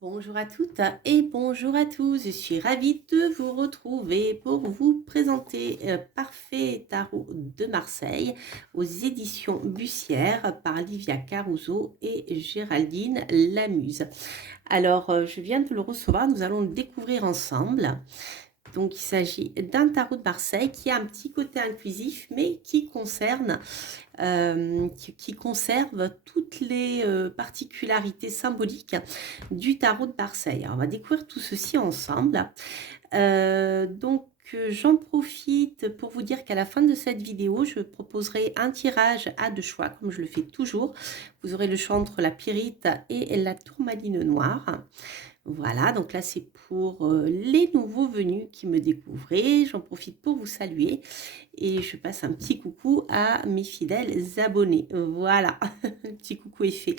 Bonjour à toutes et bonjour à tous. Je suis ravie de vous retrouver pour vous présenter Parfait Tarot de Marseille aux éditions Bussière par Livia Caruso et Géraldine Lamuse. Alors, je viens de le recevoir, nous allons le découvrir ensemble. Donc, il s'agit d'un tarot de Marseille qui a un petit côté inclusif, mais qui concerne qui conserve toutes les particularités symboliques du tarot de Marseille. Alors, on va découvrir tout ceci ensemble. J'en profite pour vous dire qu'à la fin de cette vidéo, je proposerai un tirage à deux choix, comme je le fais toujours. Vous aurez le choix entre la pyrite et la tourmaline noire. Voilà, donc là, c'est pour les nouveaux venus qui me découvrez. J'en profite pour vous saluer et je passe un petit coucou à mes fidèles abonnés. Voilà, un petit coucou est fait.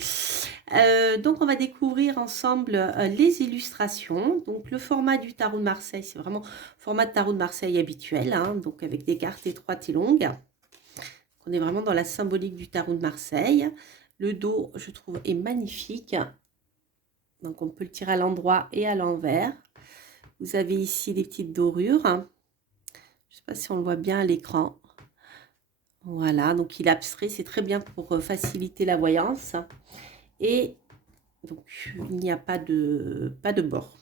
Donc, on va découvrir ensemble les illustrations. Donc, le format du tarot de Marseille, c'est vraiment format de tarot de Marseille habituel, hein, donc avec des cartes étroites et longues. On est vraiment dans la symbolique du tarot de Marseille. Le dos, je trouve, est magnifique. Donc, on peut le tirer à l'endroit et à l'envers. Vous avez ici des petites dorures. Je ne sais pas si on le voit bien à l'écran. Voilà, donc il est abstrait, c'est très bien pour faciliter la voyance. Et donc, il n'y a pas de bord.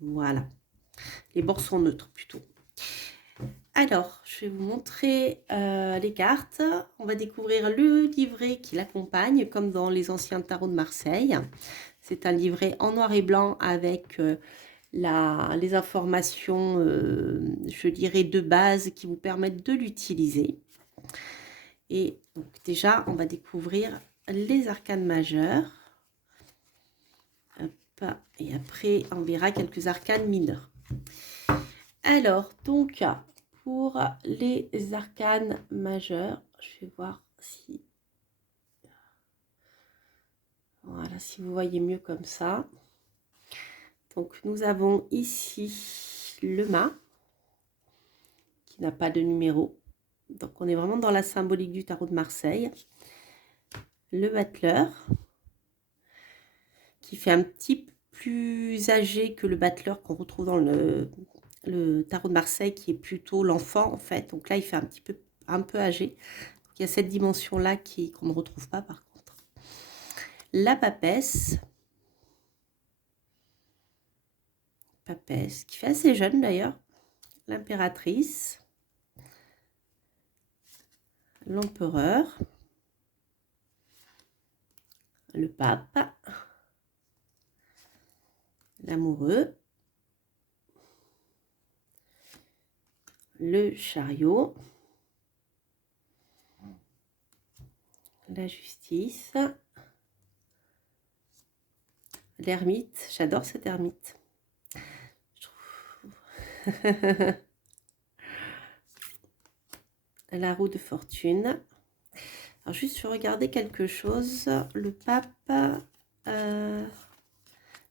Voilà, les bords sont neutres plutôt. Alors, je vais vous montrer les cartes. On va découvrir le livret qui l'accompagne, comme dans les anciens tarots de Marseille. C'est un livret en noir et blanc avec les informations, je dirais, de base qui vous permettent de l'utiliser. Et donc déjà, on va découvrir les arcanes majeures. Hop, et après, on verra quelques arcanes mineures. Alors, donc, pour les arcanes majeures, je vais voir si... Voilà, si vous voyez mieux comme ça. Donc, nous avons ici le mât, qui n'a pas de numéro. Donc, on est vraiment dans la symbolique du tarot de Marseille. Le battleur, qui fait un petit peu plus âgé que le battleur qu'on retrouve dans le tarot de Marseille, qui est plutôt l'enfant, en fait. Donc là, il fait un peu âgé. Donc, il y a cette dimension-là qu'on ne retrouve pas, par contre. La papesse, qui fait assez jeune, d'ailleurs. L'impératrice. L'empereur. Le pape. L'amoureux. Le chariot. La justice. L'ermite. J'adore cette ermite. La roue de fortune. Alors juste, je vais regarder quelque chose. Le pape,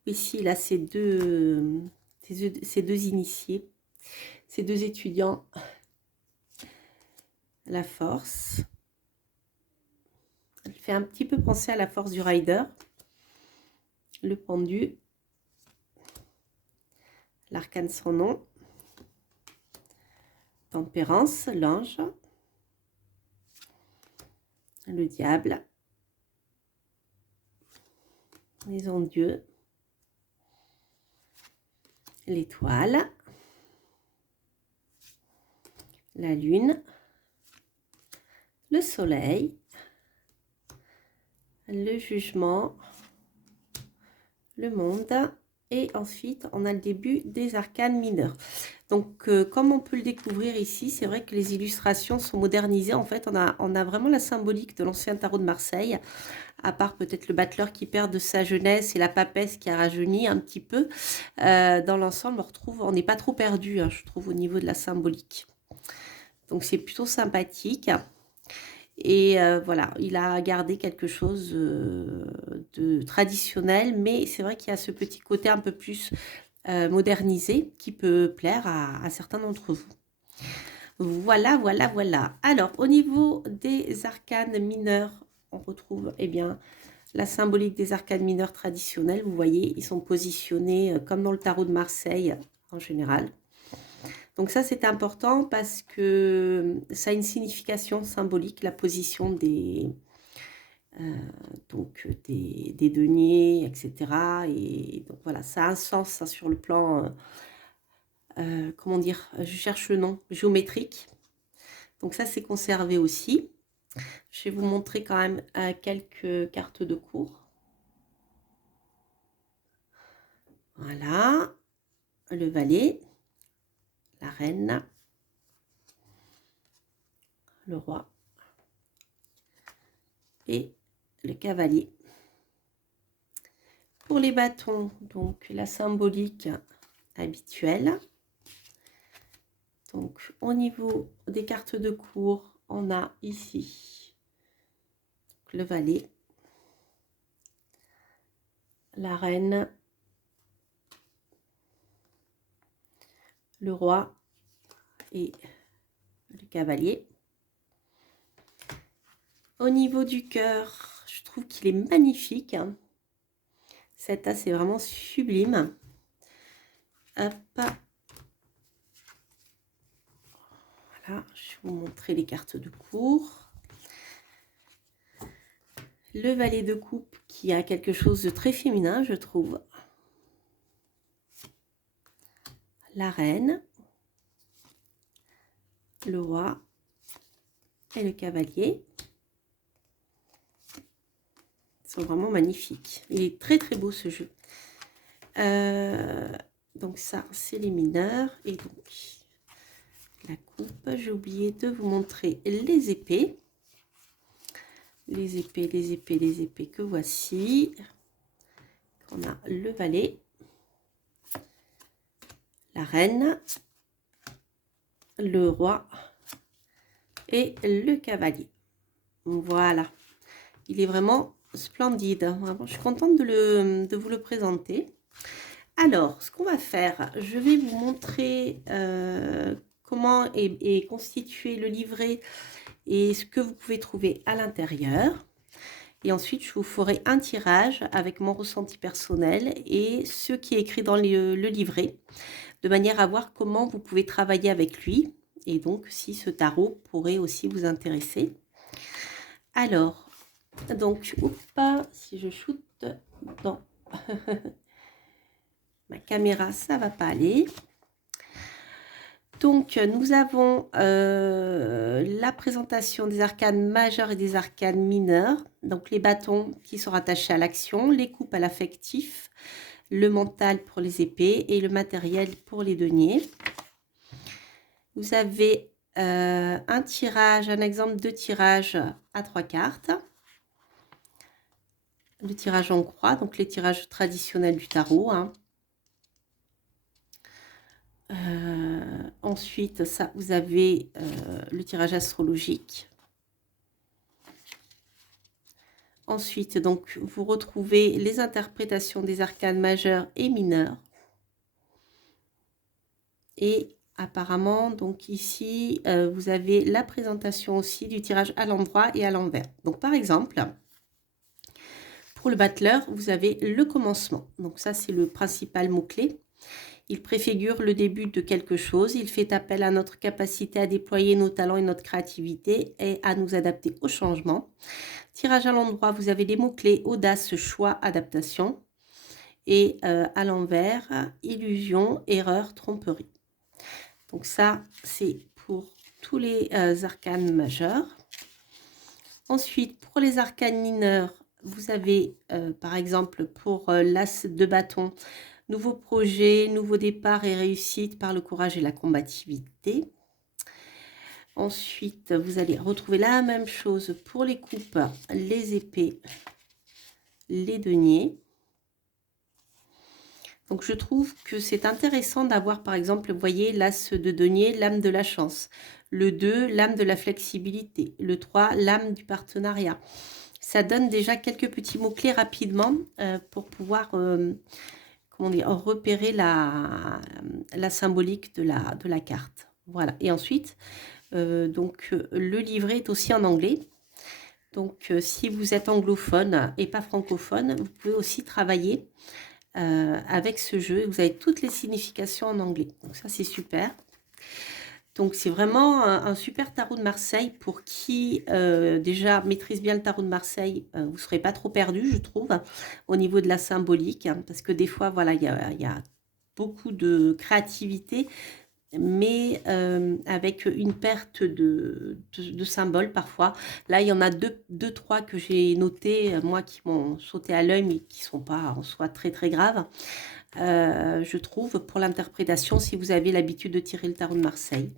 ici, là, ces deux initiés, ces deux étudiants. La force. Elle fait un petit peu penser à la force du rider. Le pendu. L'arcane sans nom. Tempérance, l'ange. Le diable. Les endieux. L'étoile. La lune. Le soleil. Le jugement. Le monde. Et ensuite, on a le début des arcanes mineurs. Donc, comme on peut le découvrir ici, c'est vrai que les illustrations sont modernisées. En fait, on a vraiment la symbolique de l'ancien tarot de Marseille, à part peut-être le battleur qui perd de sa jeunesse et la papesse qui a rajeuni un petit peu. Dans l'ensemble, on n'est pas trop perdu, hein, je trouve, au niveau de la symbolique. Donc, c'est plutôt sympathique. Et voilà, il a gardé quelque chose de traditionnel, mais c'est vrai qu'il y a ce petit côté un peu plus modernisé qui peut plaire à certains d'entre vous. Voilà, voilà, voilà. Alors, au niveau des arcanes mineurs, on retrouve, eh bien, la symbolique des arcanes mineures traditionnelles. Vous voyez, ils sont positionnés comme dans le tarot de Marseille en général. Donc ça, c'est important parce que ça a une signification symbolique, la position des deniers, etc. Et donc voilà, ça a un sens ça, sur le plan, comment dire, je cherche le nom, géométrique. Donc ça, c'est conservé aussi. Je vais vous montrer quand même quelques cartes de cours. Voilà, le valet, la reine, le roi et le cavalier. Pour les bâtons, donc la symbolique habituelle. Donc au niveau des cartes de cours, on a ici le valet, la reine, le roi et le cavalier. Au niveau du cœur, je trouve qu'il est magnifique. Cet as, c'est vraiment sublime. Hop. Voilà, je vais vous montrer les cartes de cours. Le valet de coupe qui a quelque chose de très féminin, je trouve. La reine, le roi et le cavalier. Ils sont vraiment magnifiques. Il est très très beau ce jeu. Donc ça, c'est les mineurs. Et donc, la coupe, j'ai oublié de vous montrer les épées. Les épées que voici. On a le valet, la reine, le roi et le cavalier. Voilà. Il est vraiment splendide. Vraiment, je suis contente de vous le présenter. Alors, ce qu'on va faire, je vais vous montrer comment est constitué le livret et ce que vous pouvez trouver à l'intérieur. Et ensuite, je vous ferai un tirage avec mon ressenti personnel et ce qui est écrit dans le livret, de manière à voir comment vous pouvez travailler avec lui et donc si ce tarot pourrait aussi vous intéresser. Alors, donc, si je shoot dans ma caméra, ça va pas aller. Donc, nous avons la présentation des arcanes majeures et des arcanes mineures. Donc, les bâtons qui sont rattachés à l'action, les coupes à l'affectif, le mental pour les épées et le matériel pour les deniers. Vous avez un tirage, un exemple de tirage à 3 cartes. Le tirage en croix, donc les tirages traditionnels du tarot. Hein. Ensuite, ça, vous avez le tirage astrologique. Ensuite, donc, vous retrouvez les interprétations des arcanes majeurs et mineurs. Et apparemment, donc ici, vous avez la présentation aussi du tirage à l'endroit et à l'envers. Donc, par exemple, pour le battleur, vous avez le commencement. Donc, ça, c'est le principal mot-clé. Il préfigure le début de quelque chose. Il fait appel à notre capacité à déployer nos talents et notre créativité et à nous adapter au changement. Tirage à l'endroit, vous avez les mots-clés audace, choix, adaptation. Et à l'envers, illusion, erreur, tromperie. Donc ça, c'est pour tous les arcanes majeurs. Ensuite, pour les arcanes mineurs, vous avez par exemple pour l'as de bâton, nouveau projet, nouveau départ et réussite par le courage et la combativité. Ensuite, vous allez retrouver la même chose pour les coupes, les épées, les deniers. Donc, je trouve que c'est intéressant d'avoir, par exemple, vous voyez, l'as de denier, l'âme de la chance. Le 2, l'âme de la flexibilité. Le 3, l'âme du partenariat. Ça donne déjà quelques petits mots-clés rapidement pour pouvoir... comment dire, repérer la symbolique de la carte. Voilà. Et ensuite, donc, le livret est aussi en anglais Donc, si vous êtes anglophone et pas francophone, vous pouvez aussi travailler avec ce jeu. Vous avez toutes les significations en anglais. Donc ça, c'est super. Donc, c'est vraiment un super tarot de Marseille pour qui déjà maîtrise bien le tarot de Marseille. Vous ne serez pas trop perdu, je trouve, au niveau de la symbolique. Parce que des fois, voilà, il y a beaucoup de créativité, mais avec une perte de symboles parfois. Là, il y en a deux, trois que j'ai notés, moi, qui m'ont sauté à l'œil, mais qui ne sont pas en soi très, très graves. Je trouve, pour l'interprétation, si vous avez l'habitude de tirer le tarot de Marseille.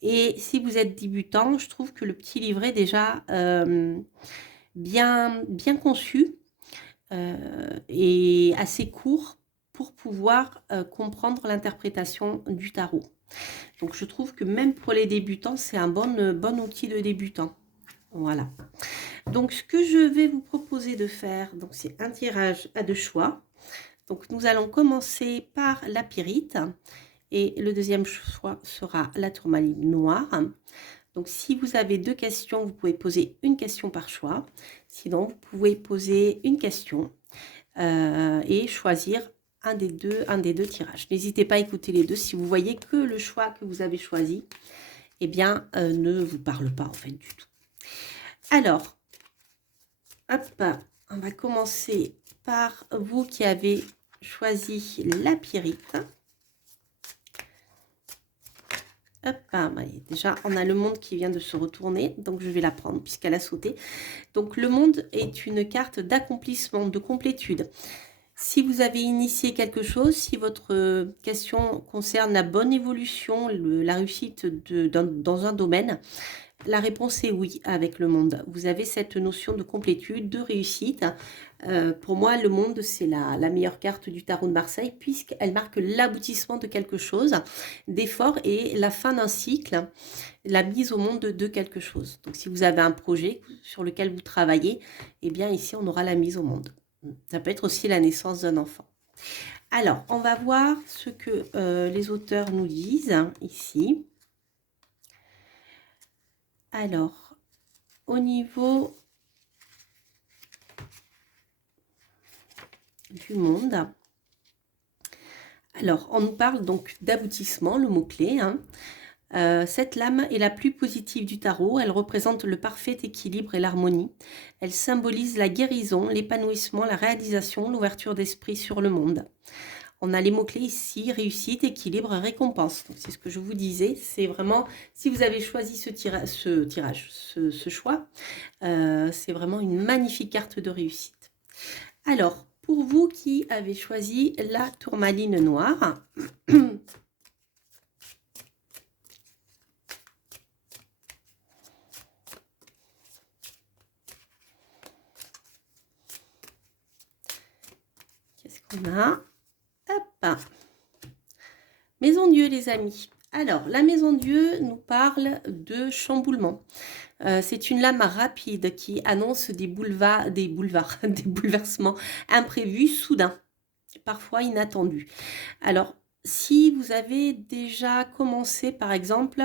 Et si vous êtes débutant, je trouve que le petit livret, déjà, bien conçu, et assez court pour pouvoir comprendre l'interprétation du tarot. Donc, je trouve que même pour les débutants, c'est un bon outil de débutant. Voilà. Donc, ce que je vais vous proposer de faire, donc c'est un tirage à deux choix. Donc, nous allons commencer par la pyrite. Et le deuxième choix sera la tourmaline noire. Donc, si vous avez deux questions, vous pouvez poser une question par choix. Sinon, vous pouvez poser une question et choisir un des deux tirages. N'hésitez pas à écouter les deux si vous voyez que le choix que vous avez choisi, eh bien, ne vous parle pas en fait du tout. Alors, hop, on va commencer par vous qui avez choisi la pyrite. Hop, déjà, on a le monde qui vient de se retourner, donc je vais la prendre puisqu'elle a sauté. Donc, le monde est une carte d'accomplissement, de complétude. Si vous avez initié quelque chose, si votre question concerne la bonne évolution, la réussite dans un domaine, la réponse est oui avec le monde. Vous avez cette notion de complétude, de réussite. Pour moi, le monde, c'est la meilleure carte du tarot de Marseille puisqu'elle marque l'aboutissement de quelque chose, d'effort et la fin d'un cycle, la mise au monde de quelque chose. Donc, si vous avez un projet sur lequel vous travaillez, eh bien ici, on aura la mise au monde. Ça peut être aussi la naissance d'un enfant. Alors, on va voir ce que les auteurs nous disent ici. Alors, au niveau du monde, alors, on nous parle donc d'aboutissement, le mot-clé. Cette lame est la plus positive du tarot. Elle représente le parfait équilibre et l'harmonie. Elle symbolise la guérison, l'épanouissement, la réalisation, l'ouverture d'esprit sur le monde. On a les mots-clés ici, réussite, équilibre, récompense. C'est ce que je vous disais. C'est vraiment, si vous avez choisi ce choix, c'est vraiment une magnifique carte de réussite. Alors, pour vous qui avez choisi la tourmaline noire, qu'est-ce qu'on a? Hop. Maison Dieu, les amis. Alors, la Maison Dieu nous parle de chamboulement. C'est une lame rapide qui annonce des bouleversements imprévus, soudains, parfois inattendus. Alors, si vous avez déjà commencé, par exemple,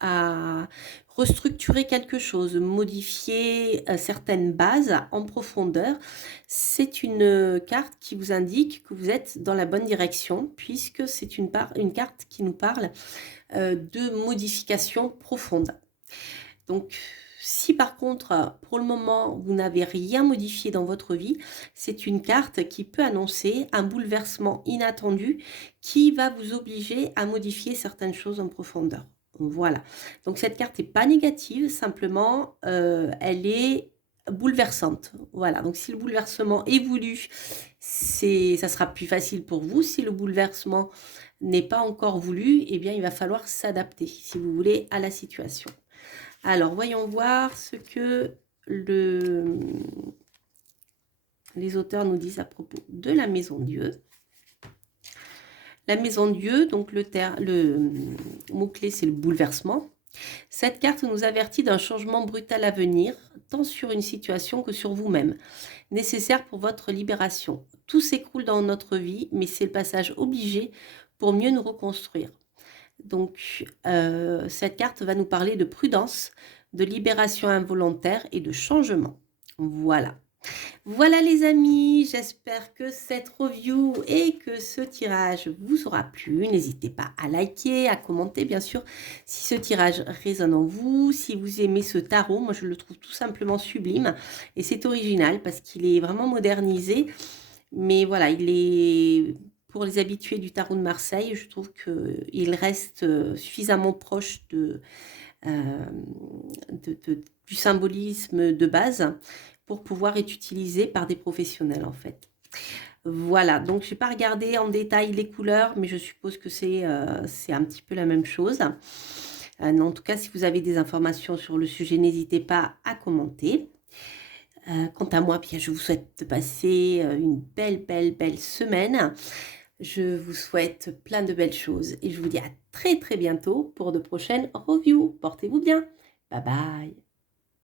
à restructurer quelque chose, modifier certaines bases en profondeur, c'est une carte qui vous indique que vous êtes dans la bonne direction, puisque c'est une carte qui nous parle de modification profonde. Donc, si par contre, pour le moment, vous n'avez rien modifié dans votre vie, c'est une carte qui peut annoncer un bouleversement inattendu qui va vous obliger à modifier certaines choses en profondeur. Voilà. Donc, cette carte n'est pas négative, simplement, elle est bouleversante. Voilà. Donc, si le bouleversement est voulu, ça sera plus facile pour vous. Si le bouleversement n'est pas encore voulu, eh bien, il va falloir s'adapter, si vous voulez, à la situation. Alors, voyons voir ce que les auteurs nous disent à propos de la Maison Dieu. La Maison Dieu, donc le mot-clé, c'est le bouleversement. Cette carte nous avertit d'un changement brutal à venir, tant sur une situation que sur vous-même, nécessaire pour votre libération. Tout s'écroule dans notre vie, mais c'est le passage obligé pour mieux nous reconstruire. Donc, cette carte va nous parler de prudence, de libération involontaire et de changement. Voilà. Voilà les amis, j'espère que cette review et que ce tirage vous aura plu. N'hésitez pas à liker, à commenter bien sûr si ce tirage résonne en vous, si vous aimez ce tarot. Moi je le trouve tout simplement sublime et c'est original parce qu'il est vraiment modernisé. Mais voilà, il est pour les habitués du tarot de Marseille, je trouve qu'il reste suffisamment proche euh, du symbolisme de base pour pouvoir être utilisé par des professionnels en fait. Voilà, donc je n'ai pas regardé en détail les couleurs, mais je suppose que c'est un petit peu la même chose. En tout cas, si vous avez des informations sur le sujet, n'hésitez pas à commenter. Quant à moi, bien, je vous souhaite de passer une belle semaine. Je vous souhaite plein de belles choses et je vous dis à très bientôt pour de prochaines reviews. Portez-vous bien. Bye bye.